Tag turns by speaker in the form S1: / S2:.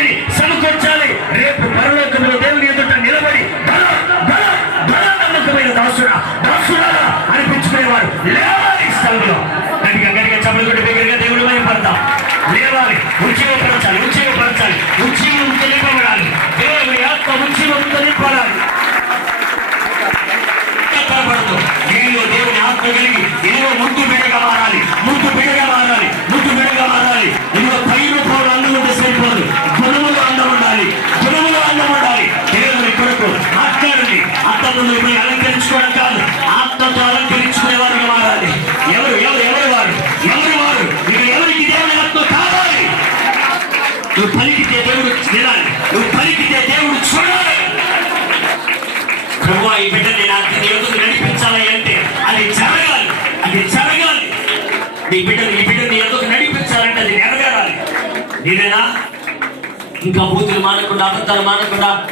S1: మందిని సమకూర్చాలి. రేపు పరలోకంలో దేవుని ఎదుట నిలబడి బల బల బల నమ్మకమైన దాసుడా దాసుడా అనిపించుకునేవారు లేవాలి స్థలంలో. గట్టిగా గట్టిగా చమలు కొట్టి దగ్గరగా దేవుడు భయపడతాం లేవాలి ఉద్యోగపరచాలి ఉద్యోగపరచాలి నువ్వు పలికితే దేవుడు వినాలి. నువ్వు పలికితే దేవుడు చూడాలి. ప్రభు ఈ బిడ్డ నేను నీ ఎదుగు నడిపించాలి అంటే అది జరగాలి. అది జరగాలి. నీ బిడ్డను ఈ బిడ్డని ఎదుగు నడిపించాలంటే అది నెరవేరాలి. నేనేనా ఇంకా బూతులు మానకుండా అబద్ధాలు మానకుండా